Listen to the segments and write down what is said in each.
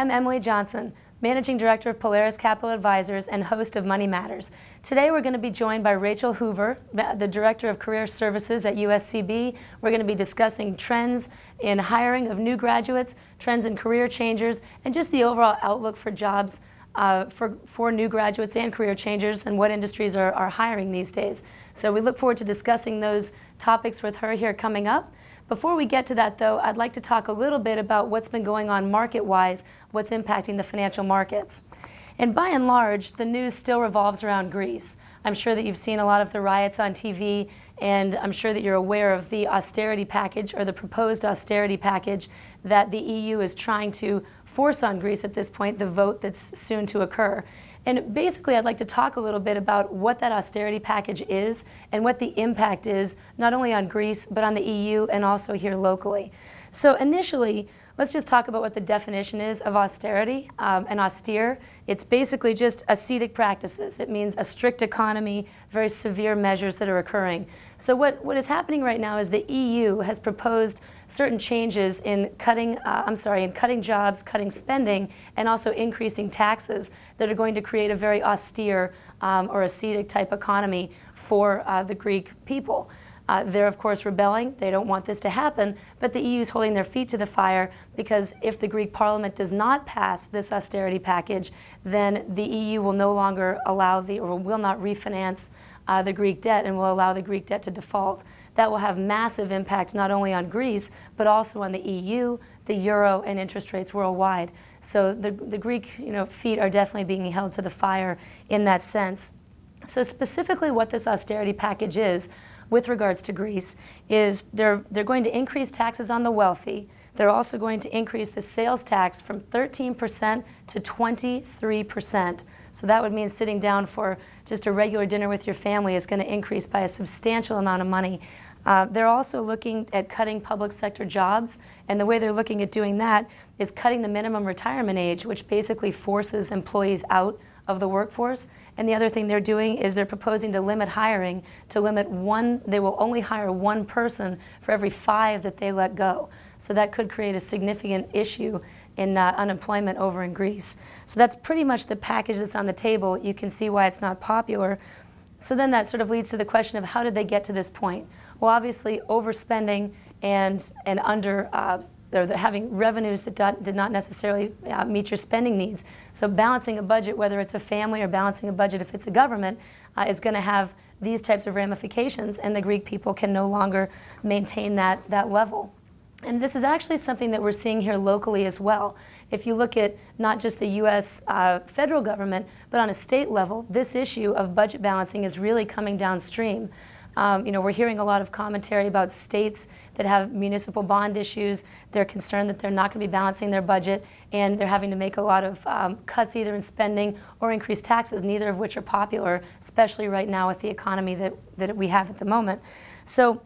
am Emily Johnson, Managing Director of Polaris Capital Advisors and host of Money Matters. Today we're going to be joined by Rachel Hoover, the Director of Career Services at USCB. We're going to be discussing trends in hiring of new graduates, trends in career changers, and just the overall outlook for jobs for new graduates and career changers and what industries are hiring these days. So we look forward to discussing those topics with her here coming up. Before we get to that, though, I'd like to talk a little bit about what's been going on market-wise, what's impacting the financial markets. And by and large, the news still revolves around Greece. I'm sure that you've seen a lot of the riots on TV, and I'm sure that you're aware of the austerity package or the proposed austerity package that the EU is trying to force on Greece at this point, the vote that's soon to occur. And basically, I'd like to talk a little bit about what that austerity package is and what the impact is, not only on Greece, but on the EU and also here locally. So initially, let's just talk about what the definition is of austerity and austere. It's basically just ascetic practices. It means a strict economy, very severe measures that are occurring. So what is happening right now is the EU has proposed certain changes in cutting jobs, cutting spending, and also increasing taxes that are going to create a very austere or ascetic type economy for the Greek people. They're of course rebelling. They don't want this to happen, but the EU is holding their feet to the fire because if the Greek parliament does not pass this austerity package, then the EU will no longer allow or will not refinance the Greek debt and will allow the Greek debt to default. That will have massive impact not only on Greece, but also on the EU, the euro, and interest rates worldwide. So the Greek feet are definitely being held to the fire in that sense. So specifically what this austerity package is with regards to Greece is they're going to increase taxes on the wealthy. They're also going to increase the sales tax from 13% to 23%. So that would mean sitting down for just a regular dinner with your family is going to increase by a substantial amount of money. They're also looking at cutting public sector jobs, and the way they're looking at doing that is cutting the minimum retirement age, which basically forces employees out of the workforce. And the other thing they're doing is they're proposing to limit hiring, they will only hire one person for every 5 that they let go. So that could create a significant issue in unemployment over in Greece. So that's pretty much the package that's on the table. You can see why it's not popular. So then that sort of leads to the question of how did they get to this point? Well, obviously overspending and having revenues that did not necessarily meet your spending needs. So balancing a budget, whether it's a family or balancing a budget if it's a government, is going to have these types of ramifications, and the Greek people can no longer maintain that level. And this is actually something that we're seeing here locally as well. If you look at not just the U.S. Federal government, but on a state level, this issue of budget balancing is really coming downstream. We're hearing a lot of commentary about states that have municipal bond issues. They're concerned that they're not going to be balancing their budget, and they're having to make a lot of cuts either in spending or increase taxes, neither of which are popular, especially right now with the economy that we have at the moment. So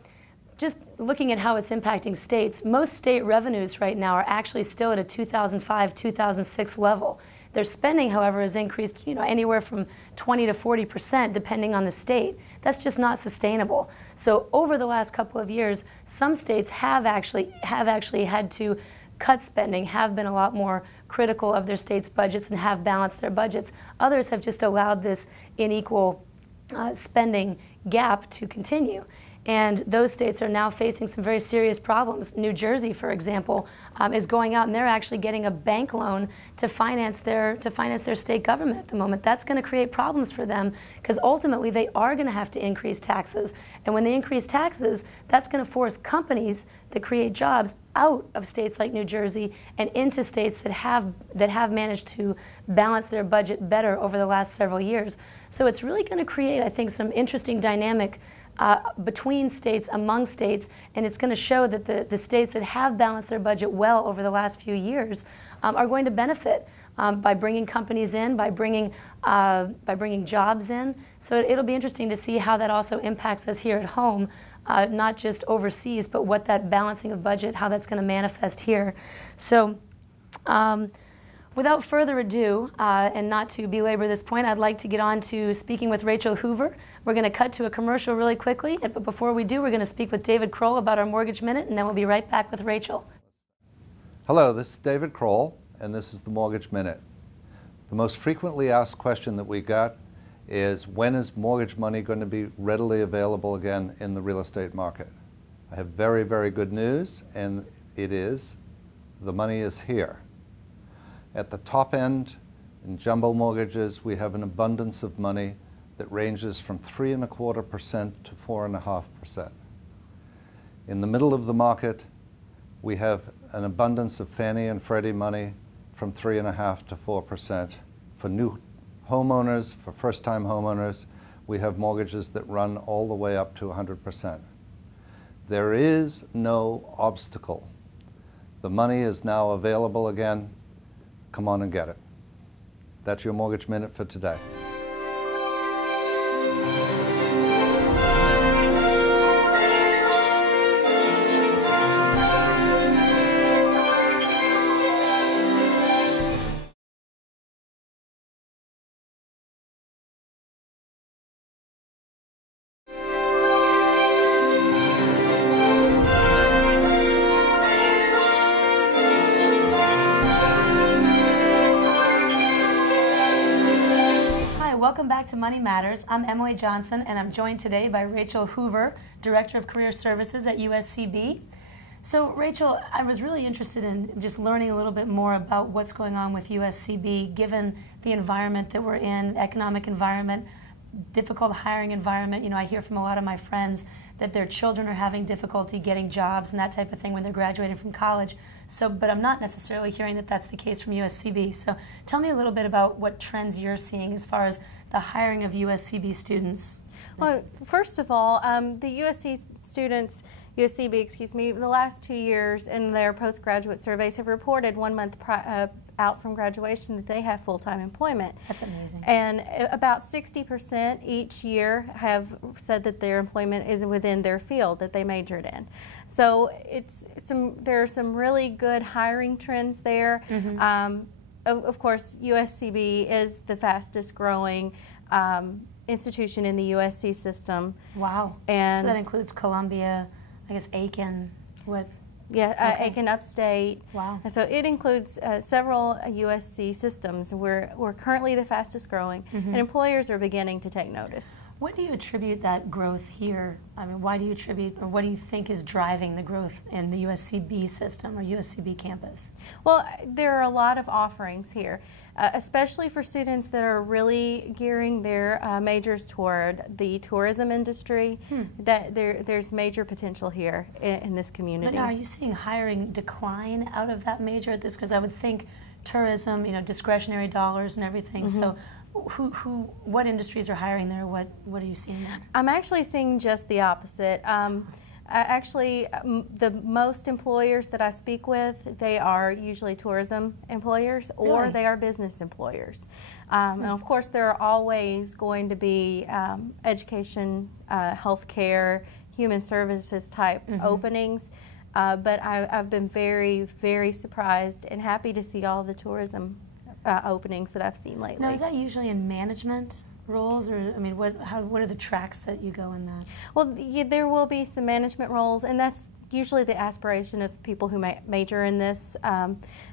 just looking at how it's impacting states, most state revenues right now are actually still at a 2005-2006 level. Their spending, however, has increased anywhere from 20 to 40% depending on the state. That's just not sustainable. So over the last couple of years, some states have actually had to cut spending, have been a lot more critical of their state's budgets and have balanced their budgets. Others have just allowed this unequal spending gap to continue. And those states are now facing some very serious problems. New Jersey, for example, is going out and they're actually getting a bank loan to finance their state government at the moment. That's going to create problems for them because ultimately they are going to have to increase taxes. And when they increase taxes, that's going to force companies that create jobs out of states like New Jersey and into states that have managed to balance their budget better over the last several years. So it's really going to create, I think, some interesting dynamic between states, among states, and it's going to show that the states that have balanced their budget well over the last few years are going to benefit by bringing companies in, by bringing jobs in. So it'll be interesting to see how that also impacts us here at home, not just overseas, but what that balancing of budget, how that's going to manifest here. So without further ado, and not to belabor this point, I'd like to get on to speaking with Rachel Hoover. We're going to cut to a commercial really quickly, but before we do, we're going to speak with David Kroll about our Mortgage Minute, and then we'll be right back with Rachel. Hello, this is David Kroll. and this is the Mortgage Minute. The most frequently asked question that we got is, when is mortgage money going to be readily available again in the real estate market? I have very, very good news, and it is. The money is here. At the top end, in jumbo mortgages, we have an abundance of money that ranges from 3.25% to 4.5%. In the middle of the market, we have an abundance of Fannie and Freddie money from 3.5% to 4%. For new homeowners, for first-time homeowners, we have mortgages that run all the way up to 100%. There is no obstacle. The money is now available again. Come on and get it. That's your Mortgage Minute for today. Welcome back to Money Matters. I'm Emily Johnson, and I'm joined today by Rachel Hoover, Director of Career Services at USCB. So, Rachel, I was really interested in just learning a little bit more about what's going on with USCB, given the environment that we're in, economic environment, difficult hiring environment. You know, I hear from a lot of my friends that their children are having difficulty getting jobs and that type of thing when they're graduating from college. So, but I'm not necessarily hearing that that's the case from USCB. So tell me a little bit about what trends you're seeing as far as the hiring of USCB students. Well, first of all, the USCB, excuse me, the last 2 years in their postgraduate surveys have reported 1 month out from graduation that they have full-time employment. That's amazing. And about 60% each year have said that their employment is within their field that they majored in. So there are some really good hiring trends there. Mm-hmm. Of course, USCB is the fastest growing institution in the USC system. Wow. And so that includes Columbia, I guess Aiken, what? Yeah, okay. Aiken Upstate. Wow. And so it includes several USC systems. We're currently the fastest growing, mm-hmm. and employers are beginning to take notice. What do you attribute that growth here? I mean, why do you attribute, or what do you think is driving the growth in the USCB system or USCB campus? Well, there are a lot of offerings here, especially for students that are really gearing their majors toward the tourism industry. That there's major potential here in this community. But now, are you seeing hiring decline out of that major at this? Because I would think tourism, you know, discretionary dollars and everything. Mm-hmm. So, what industries are hiring there? What are you seeing there? I'm actually seeing just the opposite. Actually, the most employers that I speak with, they are usually tourism employers, or really? They are business employers. And of course, there are always going to be education, healthcare, human services type mm-hmm. openings. But I've been very, very surprised and happy to see all the tourism openings that I've seen lately. Now, is that usually in management roles, or I mean, what are the tracks that you go in that? Well, there will be some management roles, and that's usually the aspiration of people who major in this.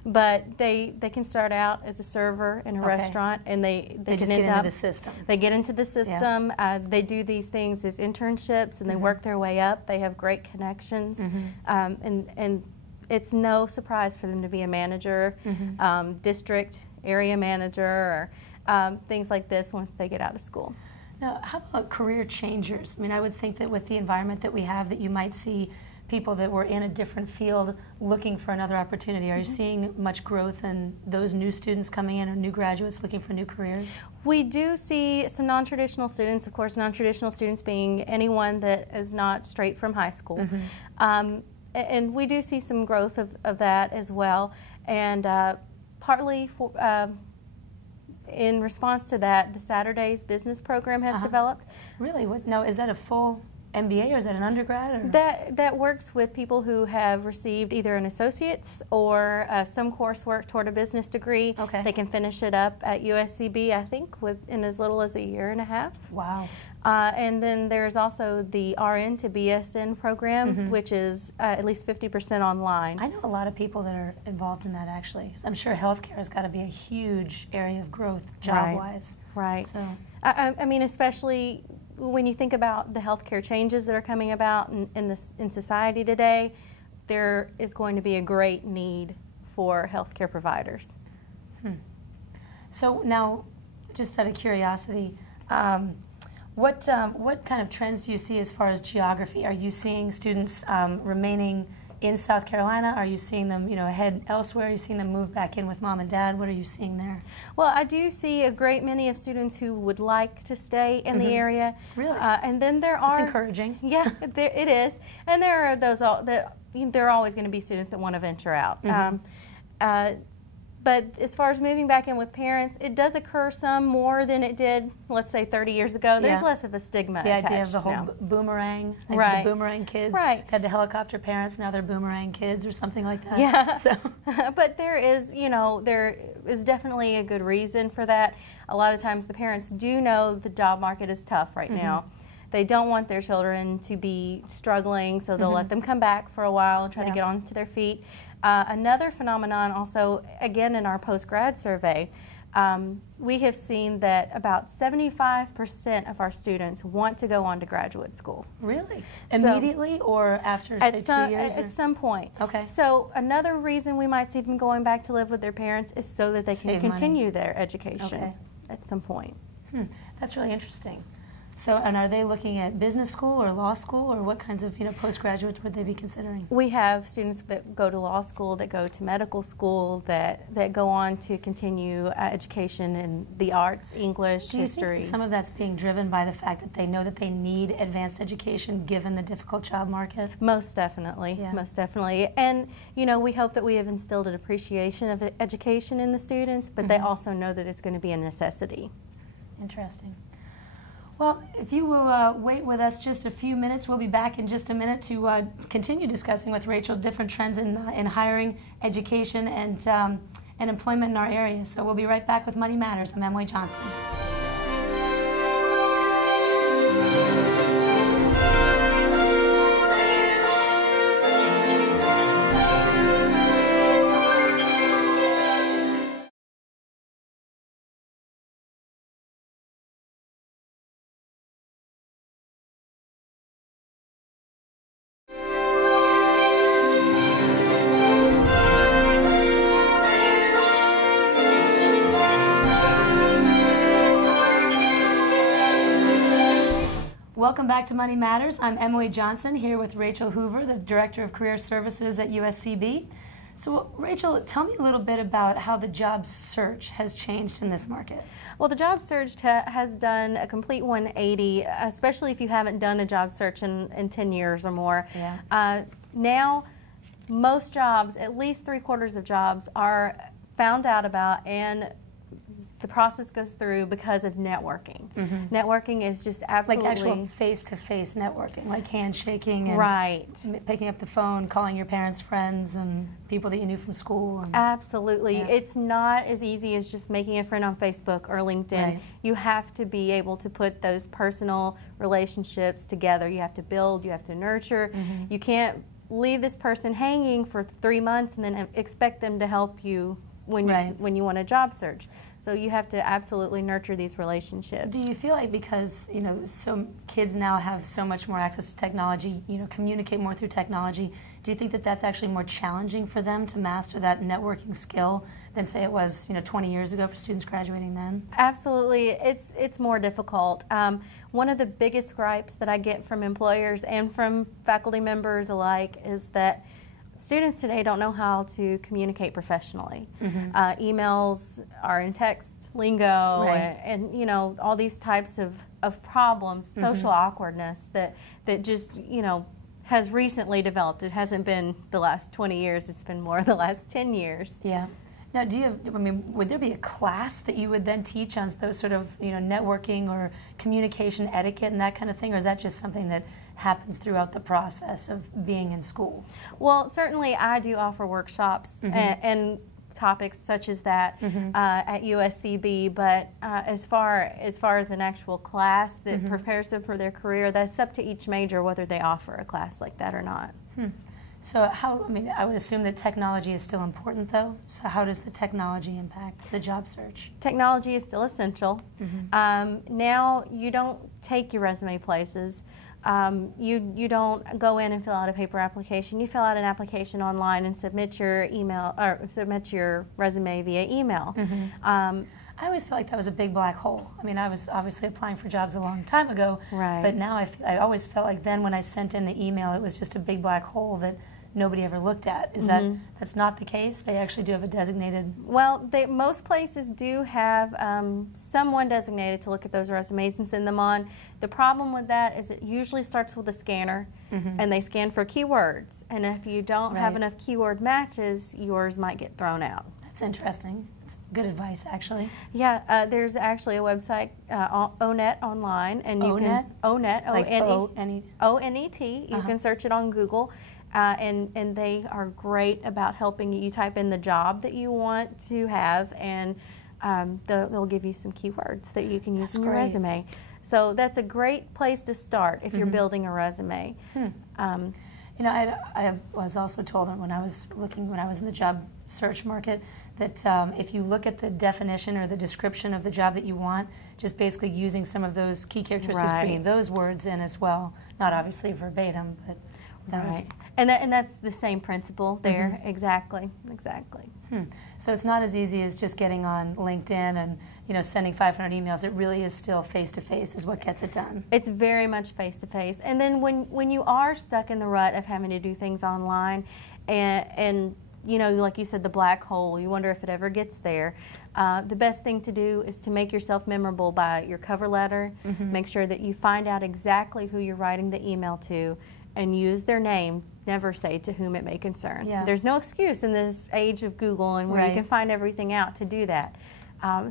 But they can start out as a server in a restaurant, and they can just get into the system. They get into the system. Yeah. They do these things as internships, and they mm-hmm. work their way up. They have great connections, mm-hmm. And it's no surprise for them to be a manager, mm-hmm. District area manager, or things like this once they get out of school. Now, how about career changers? I mean, I would think that with the environment that we have, that you might see people that were in a different field looking for another opportunity. Are you seeing much growth in those new students coming in, or new graduates looking for new careers? We do see some non-traditional students, of course, non-traditional students being anyone that is not straight from high school. Mm-hmm. And we do see some growth of that as well. And partly in response to that, the Saturdays business program has developed. Really? What? Now, is that a full MBA, or is that an undergrad? Or? That works with people who have received either an associate's or some coursework toward a business degree. Okay. They can finish it up at USCB, I think, in as little as a year and a half. Wow. And then there's also the RN to BSN program, which is at least 50% online. I know a lot of people that are involved in that, actually. I'm sure healthcare has got to be a huge area of growth job-wise. Right. So, I mean, especially when you think about the healthcare changes that are coming about in society today, there is going to be a great need for healthcare providers. So now, just out of curiosity, what kind of trends do you see as far as geography? Are you seeing students remaining in South Carolina? Are you seeing them, head elsewhere? Are you seeing them move back in with mom and dad? What are you seeing there? Well, I do see a great many of students who would like to stay in the area. Really? And then there are... That's encouraging. Yeah, it is. And there are those that there are always going to be students that want to venture out. But as far as moving back in with parents, it does occur some more than it did, let's say, 30 years ago. There's less of a stigma attached. The idea of the whole now. Boomerang, Right. the boomerang kids. Right. Had the helicopter parents, now they're boomerang kids or something like that. Yeah. So. But there is, there is definitely a good reason for that. A lot of times the parents do know the job market is tough right now. They don't want their children to be struggling, so they'll let them come back for a while and try to get onto their feet. Another phenomenon also, again in our post-grad survey, we have seen that about 75% of our students want to go on to graduate school. Really? Immediately or after, say, 2 years? At some point. Okay. So another reason we might see them going back to live with their parents is so that they can continue their education at some point. That's really interesting. So, and are they looking at business school or law school, or what kinds of postgraduates would they be considering? We have students that go to law school, that go to medical school, that go on to continue education in the arts, English, history. Do you think some of that's being driven by the fact that they know that they need advanced education given the difficult job market? Most definitely, most definitely. And we hope that we have instilled an appreciation of education in the students, but they also know that it's going to be a necessity. Interesting. Well, if you will wait with us just a few minutes, we'll be back in just a minute to continue discussing with Rachel different trends in hiring, education, and employment in our area. So we'll be right back with Money Matters. I'm Emily Johnson. Welcome back to Money Matters. I'm Emily Johnson here with Rachel Hoover, the Director of Career Services at USCB. So Rachel, tell me a little bit about how the job search has changed in this market. Well, the job search has done a complete 180, especially if you haven't done a job search in 10 years or more. Now, most jobs, at least 3/4 of jobs, are found out about and the process goes through because of networking. Networking is just absolutely... Like actual face-to-face networking, like handshaking and picking up the phone, calling your parents' friends and people that you knew from school. And, absolutely. It's not as easy as just making a friend on Facebook or LinkedIn. You have to be able to put those personal relationships together. You have to build, you have to nurture. You can't leave this person hanging for 3 months and then expect them to help you when you want a job search. So you have to absolutely nurture these relationships. Do you feel like because, some kids now have so much more access to technology, communicate more through technology, do you think that that's actually more challenging for them to master that networking skill than, say, it was, 20 years ago for students graduating then? Absolutely. It's more difficult. One of the biggest gripes that I get from employers and from faculty members alike is that students today don't know how to communicate professionally. Emails are in text lingo and all these types of problems, social awkwardness that just, has recently developed. It hasn't been the last 20 years, it's been more the last 10 years. Yeah. Now, would there be a class that you would then teach on those sort of, networking or communication etiquette and that kind of thing, or is that just something that happens throughout the process of being in school? Well, certainly I do offer workshops, and topics such as that at USCB, but as far as an actual class that prepares them for their career, that's up to each major whether they offer a class like that or not. So I mean, I would assume that technology is still important, though. So how does the technology impact the job search? Technology is still essential. Now you don't take your resume places. You don't go in and fill out a paper application. You fill out an application online and submit your email or submit your resume via email. I always felt like that was a big black hole. I mean, I was obviously applying for jobs a long time ago, but now I always felt like then when I sent in the email, it was just a big black hole that nobody ever looked at. Is that's not the case? They actually do have a designated... Well, most places do have someone designated to look at those resumes and send them on. The problem with that is it usually starts with a scanner, and they scan for keywords. And if you don't have enough keyword matches, yours might get thrown out. That's interesting. That's good advice, actually. Yeah, there's actually a website, ONET online, and you can ONET, like O-N-E-T. You can search it on Google. And they are great about helping you. You type in the job that you want to have, and they'll give you some keywords that you can use in your resume. So that's a great place to start if you're building a resume. You know, I was also told when I was in the job search market that if you look at the definition or the description of the job that you want, just basically using some of those key characteristics, bringing those words in as well, not obviously verbatim, but and that's the same principle there. Exactly. So it's not as easy as just getting on LinkedIn and sending 500 emails. It really is still face-to-face is what gets it done. It's very much face-to-face. And then when you are stuck in the rut of having to do things online, and like you said, the black hole, you wonder if it ever gets there. The best thing to do is to make yourself memorable by your cover letter. Make sure that you find out exactly who you're writing the email to, and use their name. Never say to whom it may concern. There's no excuse in this age of Google and where you can find everything out to do that.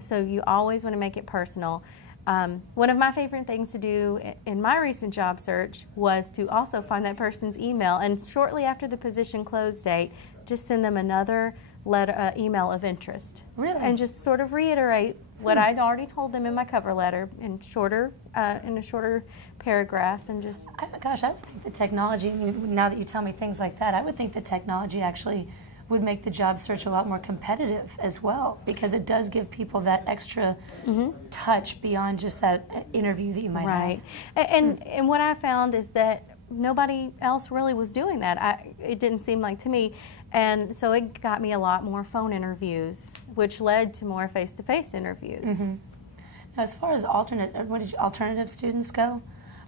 So you always want to make it personal. One of my favorite things to do in my recent job search was to also find that person's email, and shortly after the position close date, just send them another email of interest. And just sort of reiterate what I'd already told them in my cover letter in a shorter paragraph, and just... Gosh, I would think the technology, now that you tell me things like that, I would think the technology actually would make the job search a lot more competitive as well, because it does give people that extra touch beyond just that interview that you might have. And what I found is that nobody else really was doing that. It didn't seem like to me. And so it got me a lot more phone interviews, which led to more face-to-face interviews. Now, as far as alternative students go,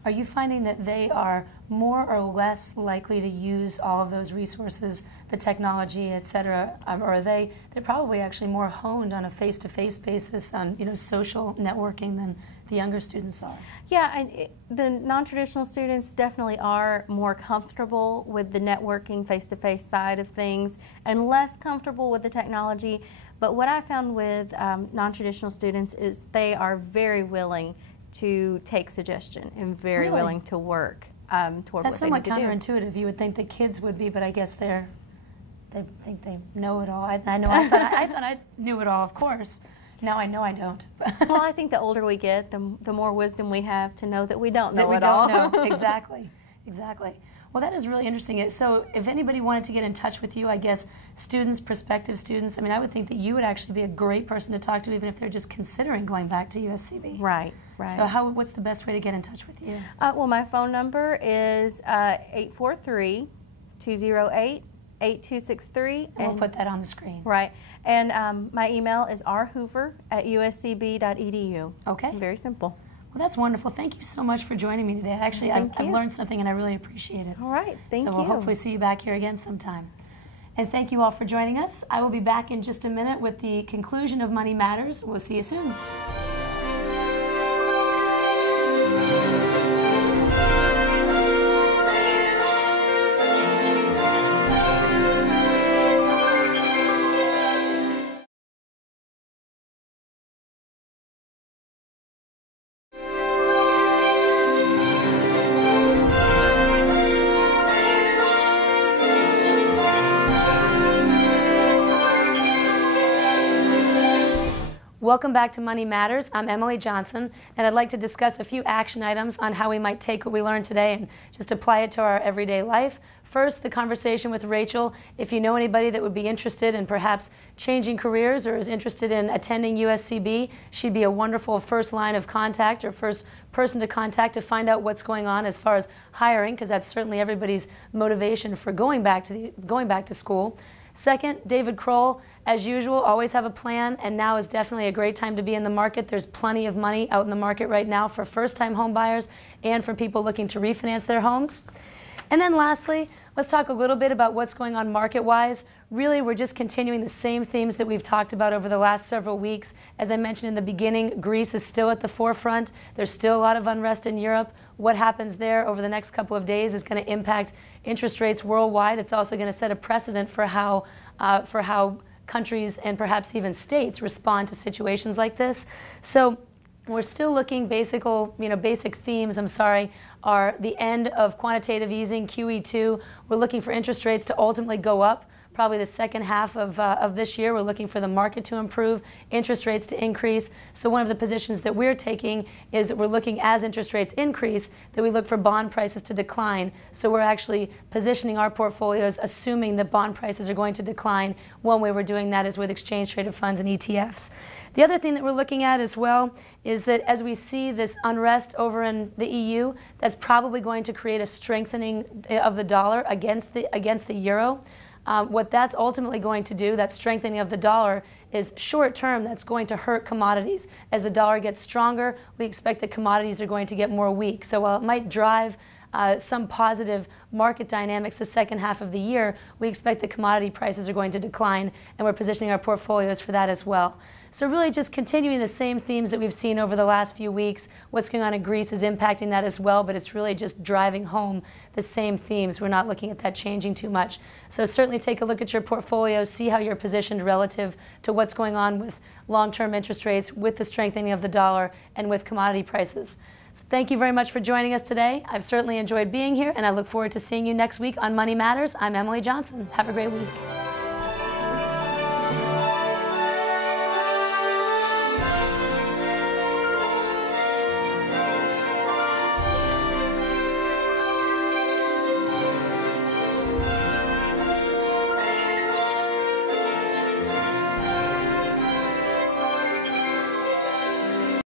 are you finding that they are more or less likely to use all of those resources, the technology, et cetera, or are they're probably actually more honed on a face-to-face basis on social networking than the younger students are? Yeah, and the non-traditional students definitely are more comfortable with the networking face-to-face side of things and less comfortable with the technology. But what I found with non-traditional students is they are very willing to take suggestion and very willing to work toward That's somewhat counterintuitive. You would think the kids would be, but I guess they think they know it all. I thought I knew it all, of course. Now I know I don't. Well, I think the older we get, the more wisdom we have to know that we don't know it all. Exactly. Well, that is really interesting. So if anybody wanted to get in touch with you, I guess students, prospective students, I mean, I would think that you would actually be a great person to talk to, even if they're just considering going back to USCB. Right. So what's the best way to get in touch with you? Well, my phone number is 843-208-8263. And we'll put that on the screen. Right. And my email is rhoover@uscb.edu. Okay. Very simple. Well, that's wonderful. Thank you so much for joining me today. Actually, I've learned something, and I really appreciate it. All right. Thank you. So we'll hopefully see you back here again sometime. And thank you all for joining us. I will be back in just a minute with the conclusion of Money Matters. We'll see you soon. Welcome back to Money Matters. I'm Emily Johnson, and I'd like to discuss a few action items on how we might take what we learned today and just apply it to our everyday life. First, the conversation with Rachel. If you know anybody that would be interested in perhaps changing careers or is interested in attending USCB, she'd be a wonderful first line of contact or first person to contact to find out what's going on as far as hiring, because that's certainly everybody's motivation for going back to school. Second, David Kroll, as usual, always have a plan, and now is definitely a great time to be in the market. There's plenty of money out in the market right now for first-time home buyers and for people looking to refinance their homes. And then lastly, let's talk a little bit about what's going on market-wise. Really, we're just continuing the same themes that we've talked about over the last several weeks. As I mentioned in the beginning, Greece is still at the forefront. There's still a lot of unrest in Europe. What happens there over the next couple of days is going to impact interest rates worldwide. It's also going to set a precedent for how countries and perhaps even states respond to situations like this. So we're still looking basic themes, are the end of quantitative easing, QE2. We're looking for interest rates to ultimately go up. Probably the second half of this year, we're looking for the market to improve, interest rates to increase. So one of the positions that we're taking is that we're looking, as interest rates increase, that we look for bond prices to decline. So we're actually positioning our portfolios assuming that bond prices are going to decline. One way we're doing that is with exchange-traded funds and ETFs. The other thing that we're looking at as well is that as we see this unrest over in the EU, that's probably going to create a strengthening of the dollar against the euro. What that's ultimately going to do, that strengthening of the dollar, is short term that's going to hurt commodities. As the dollar gets stronger, we expect that commodities are going to get more weak. So while it might drive some positive market dynamics the second half of the year, we expect that commodity prices are going to decline, and we're positioning our portfolios for that as well. So really just continuing the same themes that we've seen over the last few weeks. What's going on in Greece is impacting that as well, but it's really just driving home the same themes. We're not looking at that changing too much. So certainly take a look at your portfolio, see how you're positioned relative to what's going on with long-term interest rates, with the strengthening of the dollar, and with commodity prices. So thank you very much for joining us today. I've certainly enjoyed being here, and I look forward to seeing you next week on Money Matters. I'm Emily Johnson. Have a great week.